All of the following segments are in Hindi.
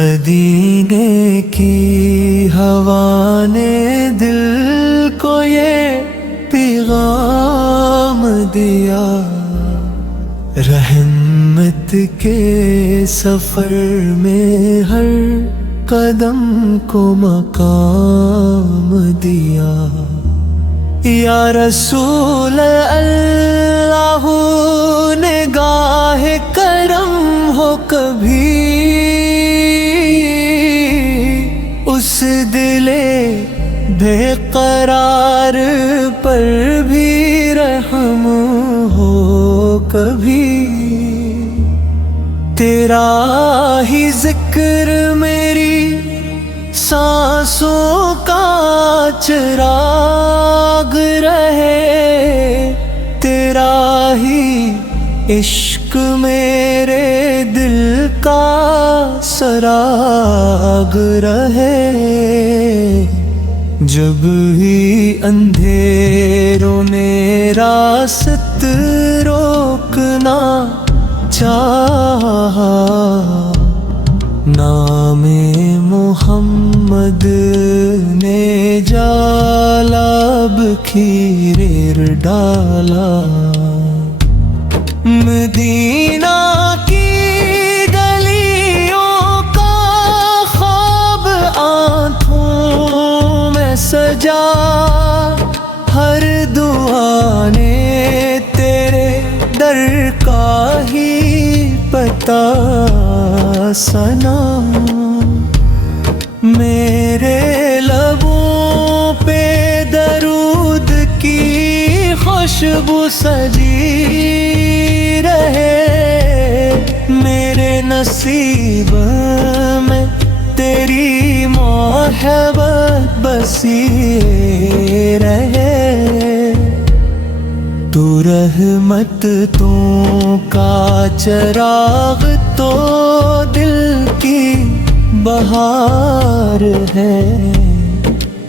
मदीने की हवा ने दिल को ये पैगाम दिया, रहमत के सफर में हर कदम को मकाम दिया। या रसूल अल्लाह निगाह करम हो कभी उस दिले बेकरार पर भी रहम हो कभी। तेरा ही जिक्र मेरी सांसों का चिराग रहे, तेरा ही इश्क मेरे दिल का सराग रहे। जब भी अंधेरों ने रास्त रोकना चाहा, नामे मोहम्मद ने जाला बखीर डाला। मदीना की गलियों का ख्वाब आँखों में सजा, हर दुआ ने तेरे दर का ही पता सना। मेरे लबों पे दरूद की खुशबू सजी रहे, मेरे नसीब में तेरी मोहब्बत बसी रहे। तू रहमत तो का चराग तो दिल की बहार है,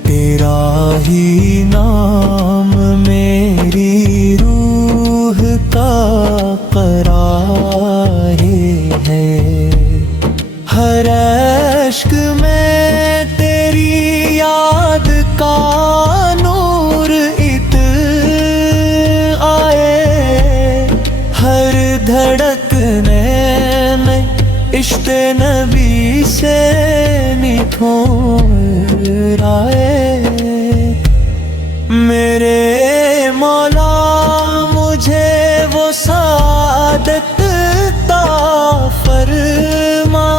तेरा ही नाम मेरी रूह का करार है। हर अश्क में तेरी याद का नूर इत आए, हर धड़कने में इश्क़ नबी से निखोर आए। मेरे मौला मुझे वो सादत ता फरमा,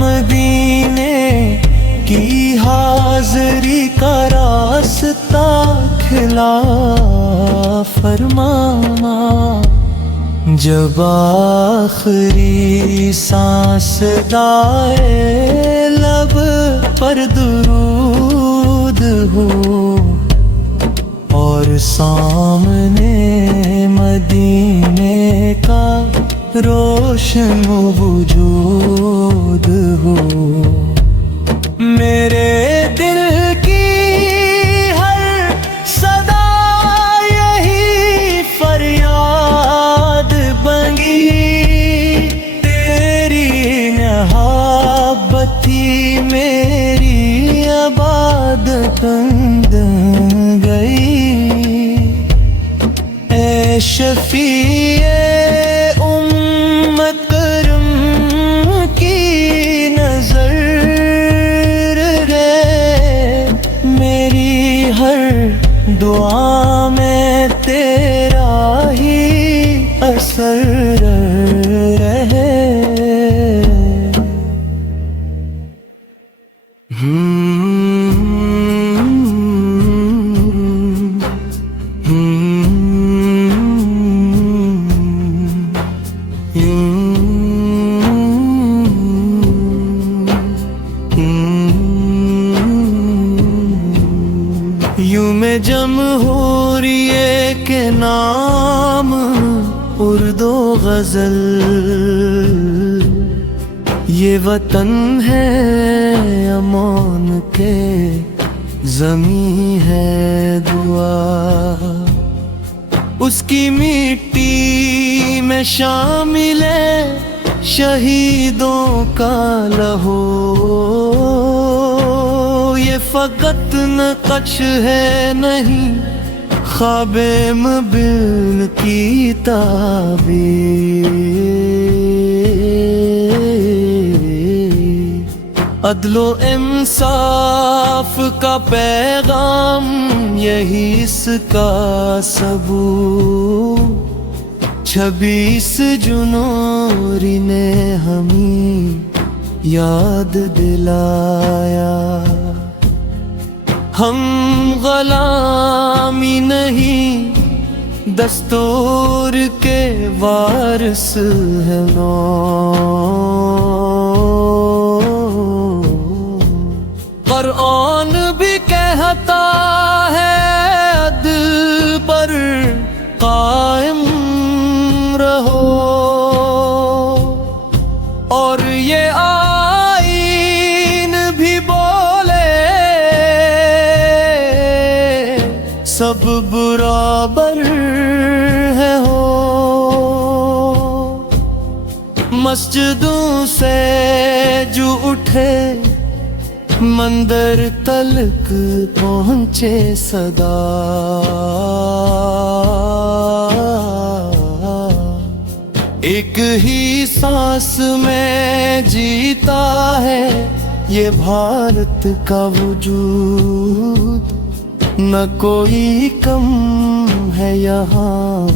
मदीने की हाज़री का रास्ता खिला फरमा। जब आखिरी सांस दाए लब पर दुरूद हो, और सामने मदीने का रोशन वजूद हो, मेरे दिल की हर सदा यही फरियाद बंगी, तेरी मोहब्बत ही मेरी इबादत बन गई। ऐ शफीए उम्मत करम की नजर रे, मेरी हर दुआ में तेरा ही असर रहे। यूं में जमहूरिये के नाम उर्दू गजल, ये वतन है अमान के ज़मीं है दुआ, उसकी मिट्टी में शामिल है शहीदों का लहो, ये फकत नक्श है नहीं, ख्वाबे मुबिन की ताबीर। अदलो इंसाफ का पैगाम यही इसका सबूत, 26 जनवरी ने हमें याद दिलाया। हम गुलामी नहीं दस्तूर के वारिस हैं नौ, कुरान भी कहता है अदल पर कायम रहो, और ये आईन भी बोले सब बराबर है हो। मस्जिदों से जो उठे मंदिर तलक पहुँचे सदा, एक ही सांस में जीता है ये भारत का वजूद। न कोई कम है यहाँ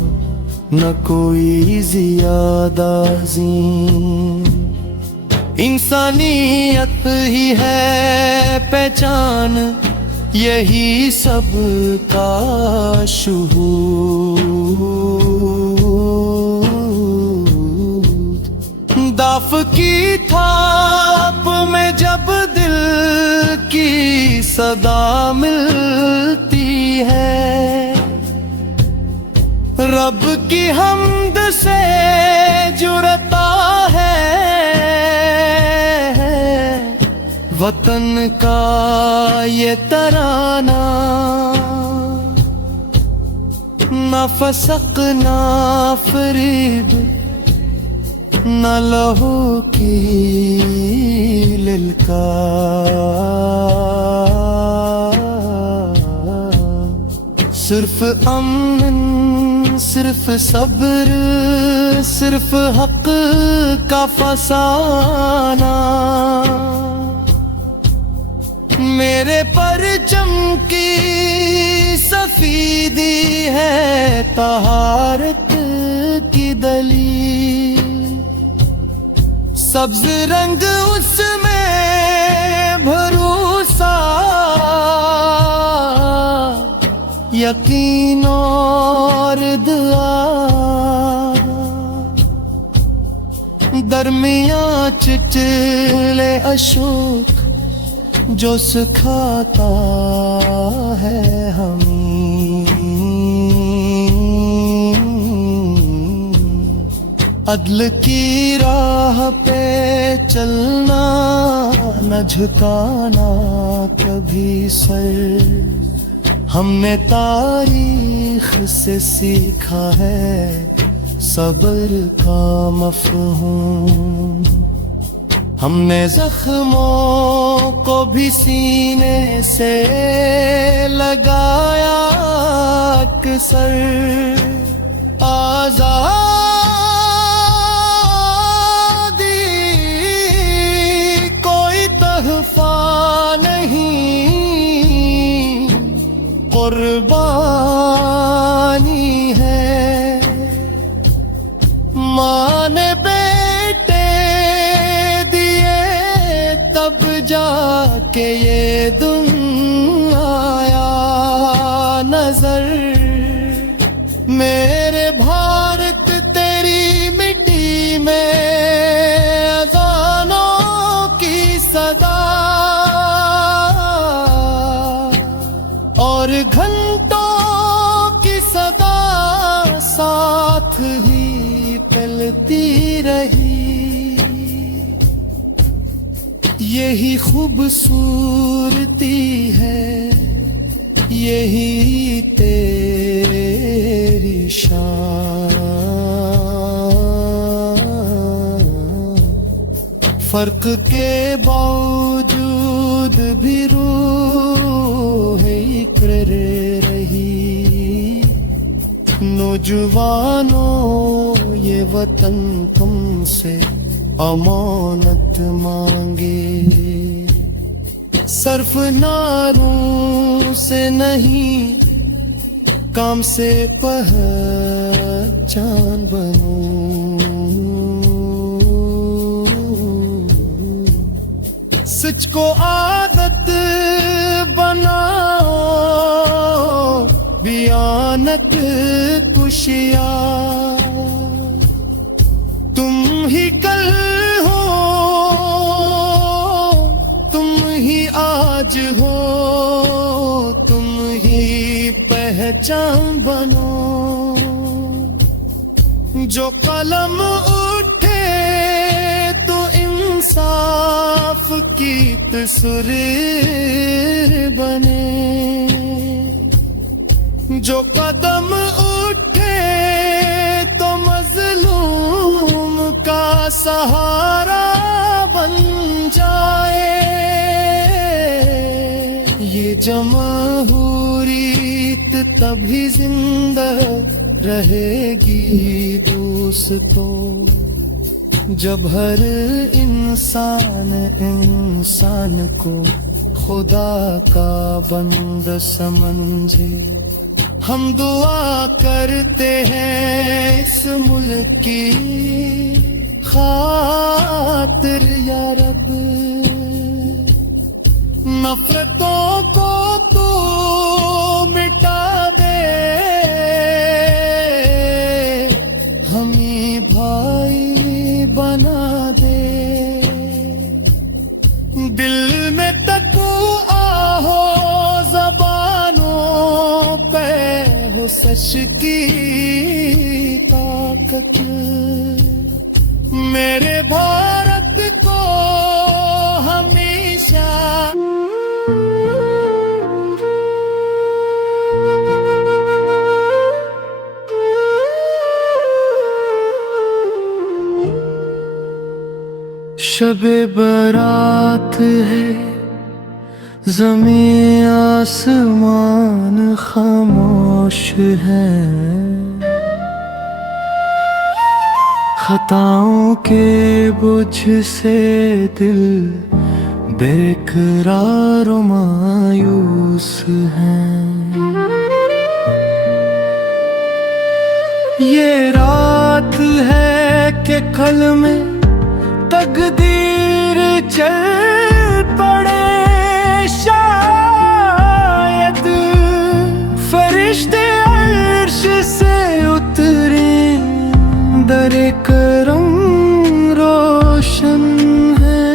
न कोई ज्यादा ज़ीन, इंसानियत ही है पहचान यही सब का शहूद। दाफ की थाप में जब दिल की सदा मिलती है, रब की हम्द से जुड़ता है वतन का ये तराना। ना फसक ना फरीब न लहू की ललकार, सिर्फ अमन सिर्फ सब्र सिर्फ हक का फसाना। मेरे परचम की सफीदी है तहारत की दलील, सब्ज रंग उसमें भरोसा यकीन और दुआ, दरमियां चिचले अशोक जो सिखाता है हमें। अदल की राह पे चलना न झुकाना कभी सर, हमने तारीख से सीखा है सब्र का मफ़हूम। हमने जख्मों को भी सीने से लगाया अक्सर, आज़ादी कोई तहफा नहीं कुर्बानी है। माँ ने बेटे दिए तब जाके ये दुनिया आया नजर। मेरे भारत तेरी मिट्टी में अज़ानों की सदा और घंटों की सदा साथ ही पलती रही। यही खूबसूरती है यही तेरी शान। फर्क के बावजूद भी रूह इक्र रही। नौजवानों ये वतन तुमसे अमानत मांगे, सर्फ नारों से नहीं काम से पहचान बनो। सच को आदत बनाओ, बियानत कुशिया। तुम ही कल हो, तुम ही आज हो, तुम ही पहचान बनो। जो कलम उठे तो इंसाफ की तस्वीर बने। जो कदम उठे तो मजलूम का सहारा बन जाए। ये जमहूरीत तभी जिंदा रहेगी दोस्तों, जब हर इंसान इंसान को खुदा का बंद समझे। हम दुआ करते हैं इस मुल्क की खातिर या रब, नफरतों को तो मिटा दे, हमें भाई बना दे। दिल में तक़वा हो, ज़बानों पे हो सच की ताकत। मेरे भारत को हमेशा शबे बारात है, ज़मीं आसमान खामोश है। खताओं के बोझ से दिल बेकरार और मायूस है। ये रात है कि कल में तकदीर चल पड़े, शायद फरिश्ते अर्श से उतरे। दरे करम रोशन है,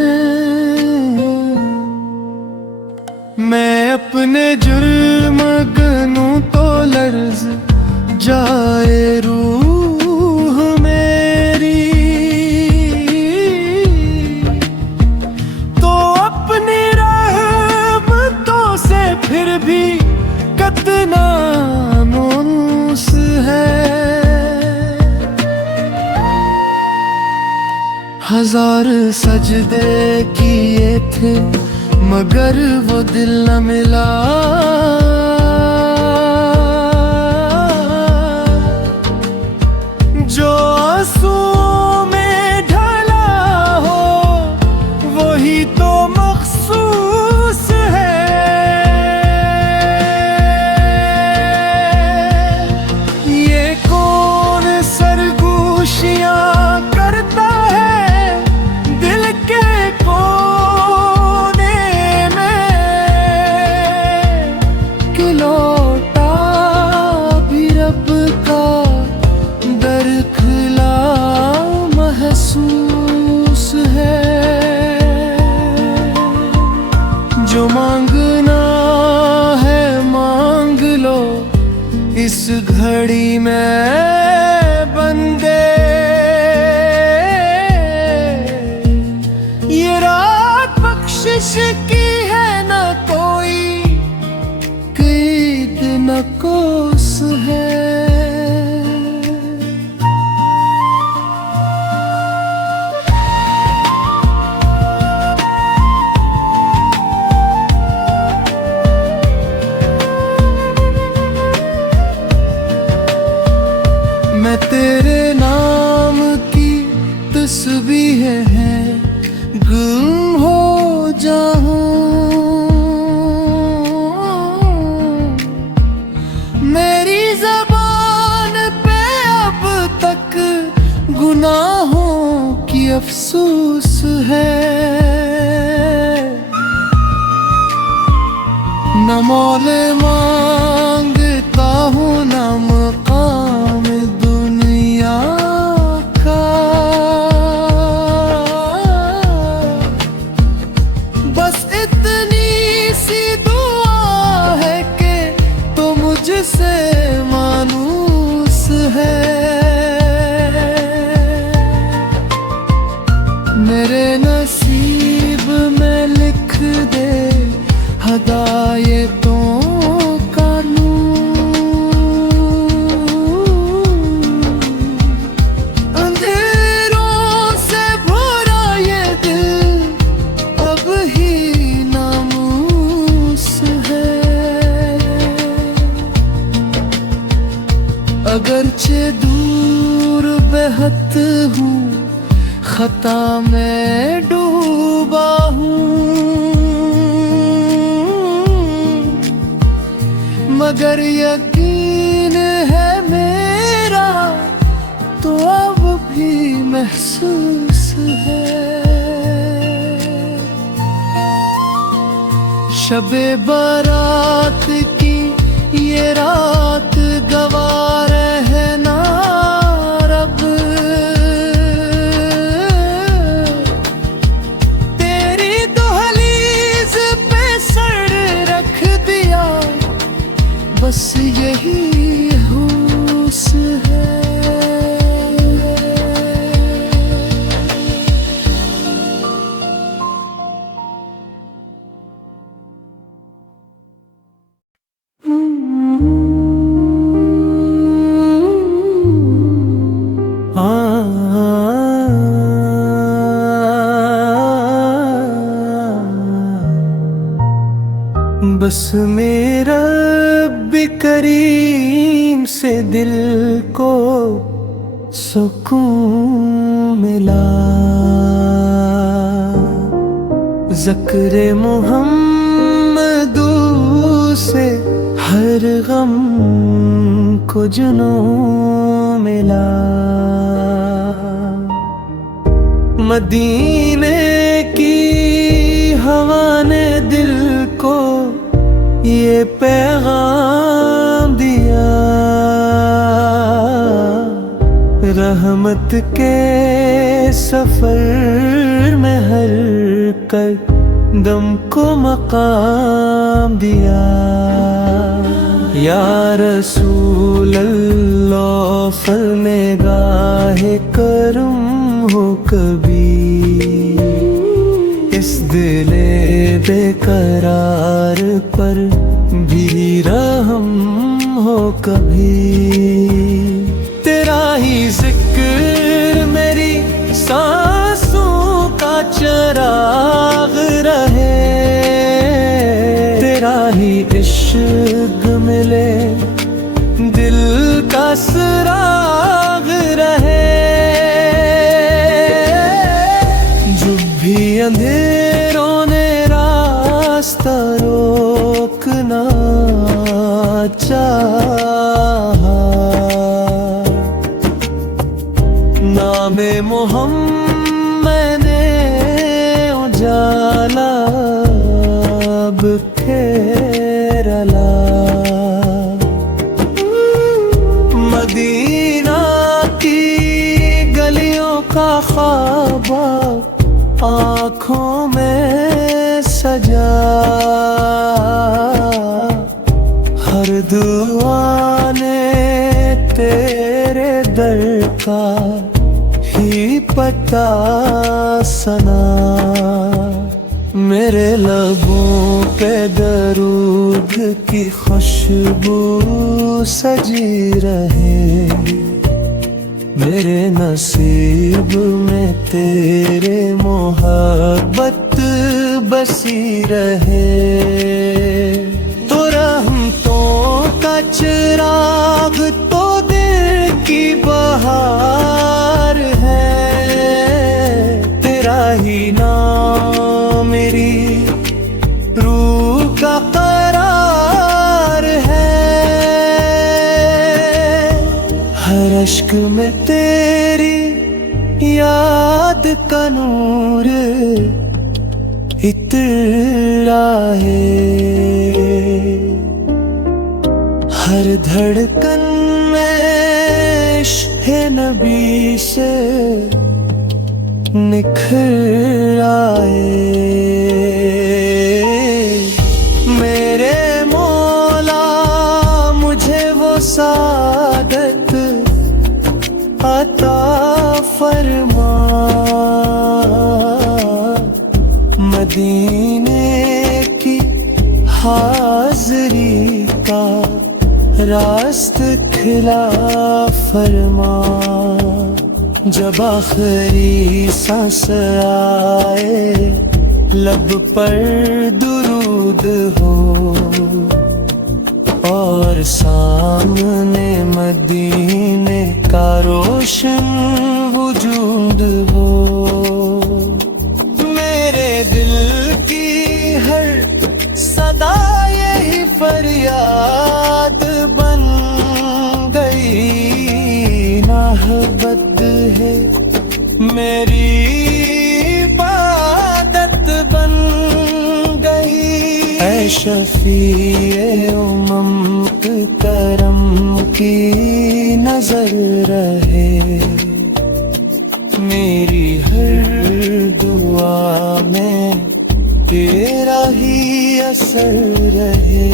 मैं अपने जुर्म गनूं तो लर्ज जाए रूह मेरी। तो अपनी रहमतों से फिर भी कितना मुंस है। हजार सजदे किए थे मगर वो दिल न मिला। जो आंसुओं में ढला हो वही तो मखसूस है। ये कौन सरगोशियां करता है दिल के कोने में, कि लौटा भी रब का दरखला महसूस है। जो मांगना है मांग लो इस घड़ी में बंदे। ये रात बख्शिश की है न कोई क़ीद न कोस है। है, न मोल मांगता हूँ न मकाम दुनिया का, बस इतनी सी दुआ है कि तो मुझसे मानूस है। मेरे नसीब में लिख दे हदायतों का नूर, अंधेरों से भरा ये दिल अब ही नामूस है। अगरचे दूर बेहद हूँ, खता में डूबा हूँ, मगर यकीन है मेरा तो अब भी महसूस है। शबे बारात की ये रात गवार है ना रब, तेरी दहलीज पे सर रख दिया, बस यही होश है। बस मेरा भी करीम से दिल को सुकून मिला, ज़िक्र मुहम्मदू से हर गम को जुनून मिला। मदीने की हवा ने दिल को ये पैगाम दिया, रहमत के सफर में हर कदम को मकाम दिया। या रसूल अल्लाह फरमाए करम हो कभी, इस दिले बेकरार पर भी रहम हो कभी। तेरा ही जिक्र मेरी सांसों का चराग रहे, तेरा ही इश्क मिले दिल का सुराग रहे। जो भी अंधेरों ने रास्ता रोकना चाहा, नामे मोहम्मद ने उजाला बिखेरला। मदीना की गलियों का ख्वाब आँखों में सजा, हर दुआ ने तेरे दर का ही पता सना। मेरे लबों पे दरूद की खुशबू सजी रहे, मेरे नसीब में तेरे मोहब्बत बसी रहे। तो रहमतों का चिराग तो दिल की बहार है, तेरा ही नाम मेरी रूह का करार है। हर अश्क में तेरी याद का नूर इतरा है। हर धड़कन में इश्क़ नबी से निखर आए। मेरे मौला मुझे वो सादत अता फरमा, मदीने की हाज़री का रास्त खिला फरमा। जब आखिरी सांस आए लब पर दुरूद हो, और सामने मदीने का रोशन वजूद हो। मेरे दिल की हर सदा यही फरियाद बन गई। नाहबत है मेरी इबादत बन गई। ऐ शफ़ीए उम्म करम की नजर रहे, मेरी हर दुआ में तेरा ही असर रहे।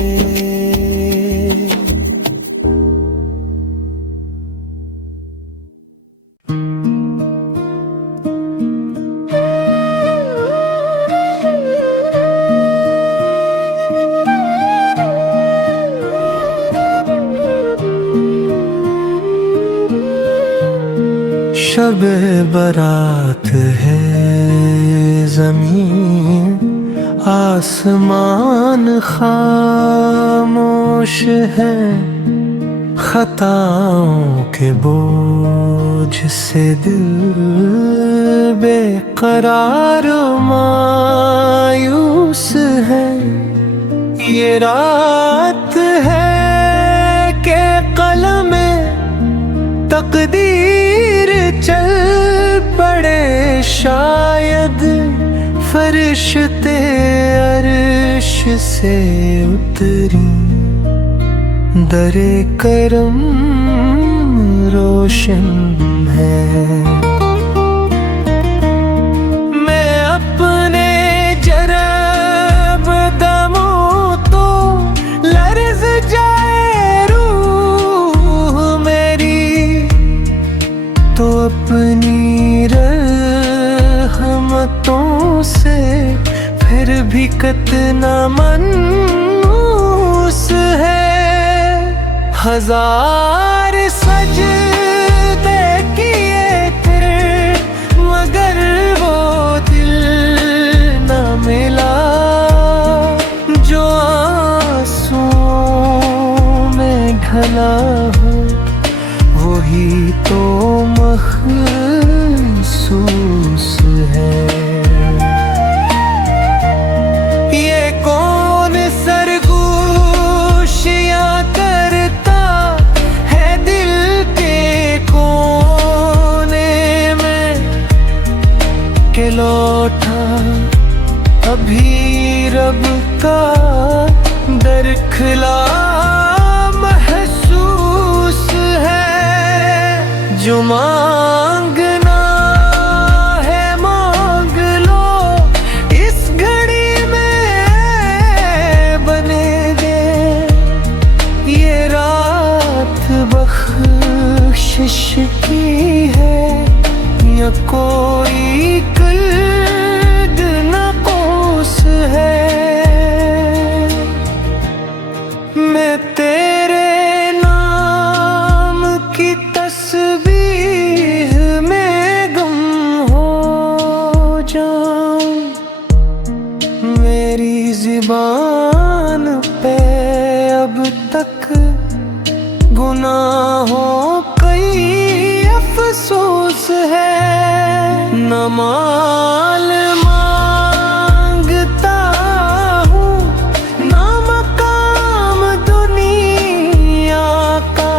शब बारात है ज़मीन आसमान खामोश है। खताओं के बोझ से दिल बेकरार मायूस है। ये रात है कि कलमे तकदीर चल पड़े। शायद फरिश्ते अर्श से उतरी, दरे करम रोशन है। मैं अपने जरब दमों तो लर्ज़ जाए रूह मेरी, तो अपनी रहमतों से फिर भी कितना मनूस है। हजार सजदे किए फिर मगर वो दिल न मिला, जो आंसुओं में ढला हो वही तो महसूस है। ये कौन सरगोशियां करता है दिल के कोने में, के लौटा अभी रब का दर खुला महसूस है। जो मांगना है मांग लो, इस घड़ी में बने दे। ये रात बख्शिश की है या कोई कुल्द नकोस है। मैं तेरे नाम की तस्बीह में गुम हो जाऊं। मेरी ज़ुबान पे अब तक गुनाहों कई अफसोस है। न माल मांगता हूँ न मकाम दुनिया का,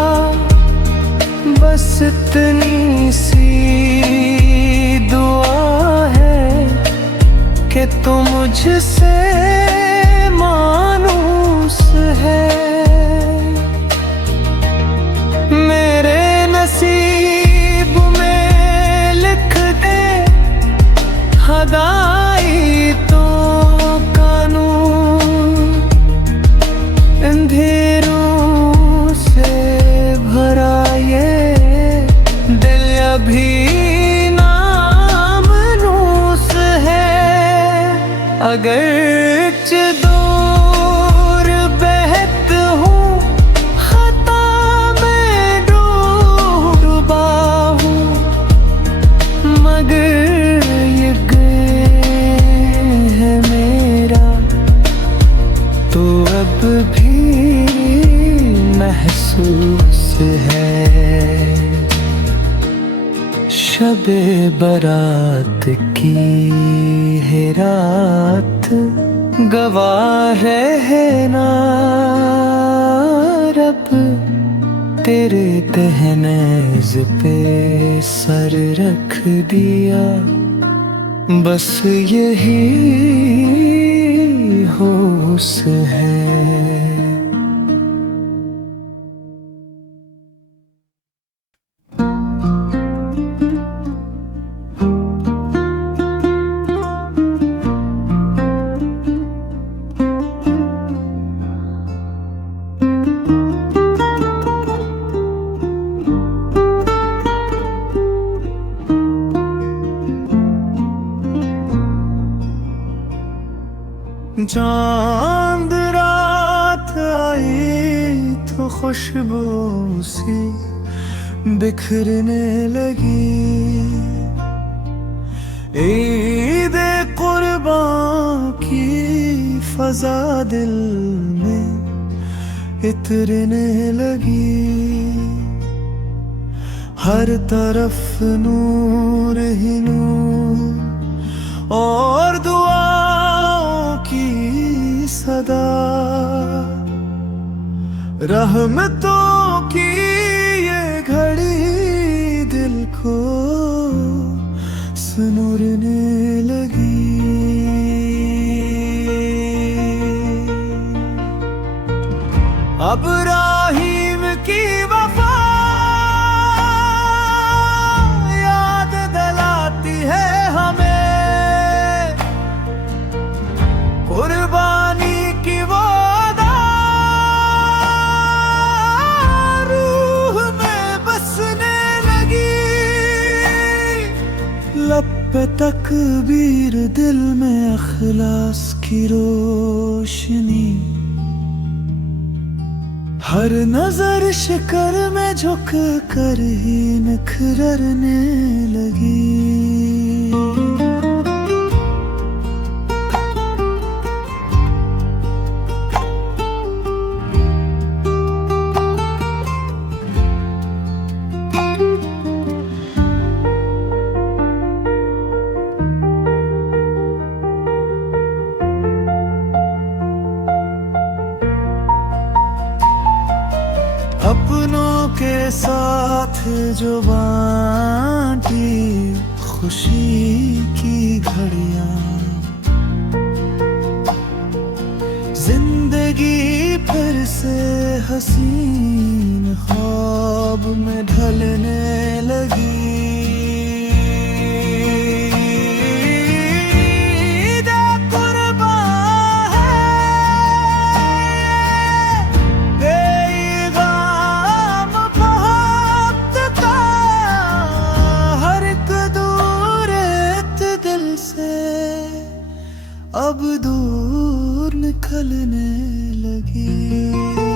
बस इतनी सी दुआ है कि तू मुझसे मानूस है। मेरे नसीब में लिख दे हदाई तो कानून, अंधेरों से भरा ये दिल अभी नामनूस है। अगर दूर बहत हूँ खता में डूबा हूँ, मगर ये है मेरा तो अब भी महसूस है। शबे बारात की है रात, गवाह है ना रब, तेरे तहनेज़ पे सर रख दिया, बस यही होश है। चांद रात आई तो खुशबू सी बिखरने लगी, ईद कुर्बान की फजा दिल में इतरने लगी। हर तरफ नूर ही नूर और दुआओं की सदा, रहमतों की ये घड़ी दिल को सुनूरने लगी। अब राहीम की वफा याद दिलाती है हमें, कुर्बानी की वो अदा रूह में बसने लगी। लब पे तकबीर, दिल में अखलास की रोशनी, हर नजर शिकर में झुक कर ही निखरने लगी। अपनों के साथ जो बांटी खुशी की घड़ियां, जिंदगी फिर से हसीन ख्वाब में ढलने लगी। अब दूर निकलने लगी।